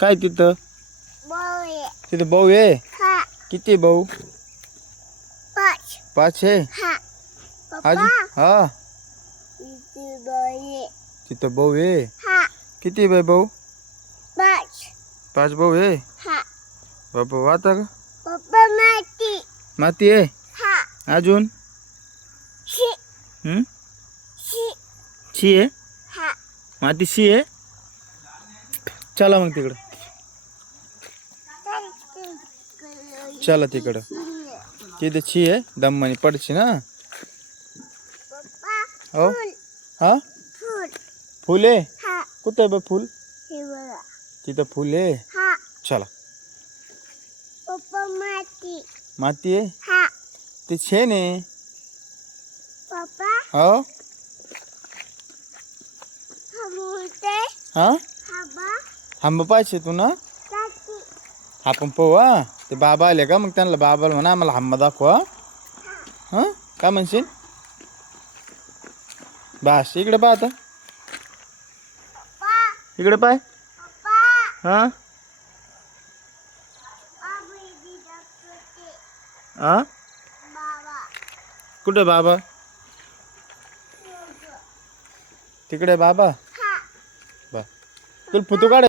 काय तिथं? तिथं भाऊ आहे. किती भाऊ? 5 आहे. अजून हा तिथं भाऊ आहे. किती भाऊ? 5 भाऊ आहे. बाबा वाता का माती आहे. अजून शी आहे. माती शी आहे. चला मग तिकडं. चला तिकडं. तिथे शी आहे. दम्मानी पडशी ना. हो हा फुल आहे. कुठं आहे बा फुल? तिथं फुल आहे. चला. माती आहे. ते शेण आहे. हो हा आंबा पाहिजे तू ना. आपण पाहू. हा ते बाबा आले का मग त्यांना बाबाला म्हणा आम्हाला आंबा दाखवा. हा काय म्हणशील? बस इकडे पाह आता. इकडे पाय. हा हा कुठे बाबा? तिकडे बाबा. बा तुला फोटो काढ.